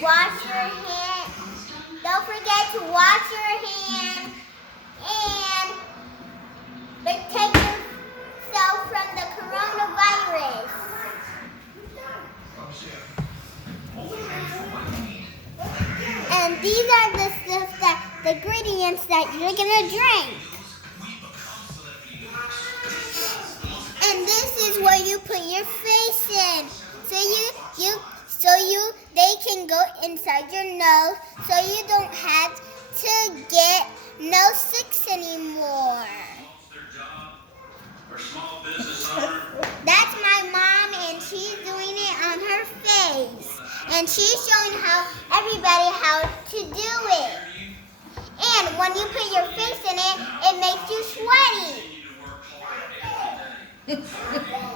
Wash your hands. Don't forget to wash your hands and protect yourself from the coronavirus. And these are the stuff the ingredients that you're gonna drink. And this is where you put your face in, they can go inside your nose, so you don't have to get nose sticks anymore. That's my mom, and she's doing it on her face, and she's showing everybody how to do it. And when you put your face in it, it makes you sweaty.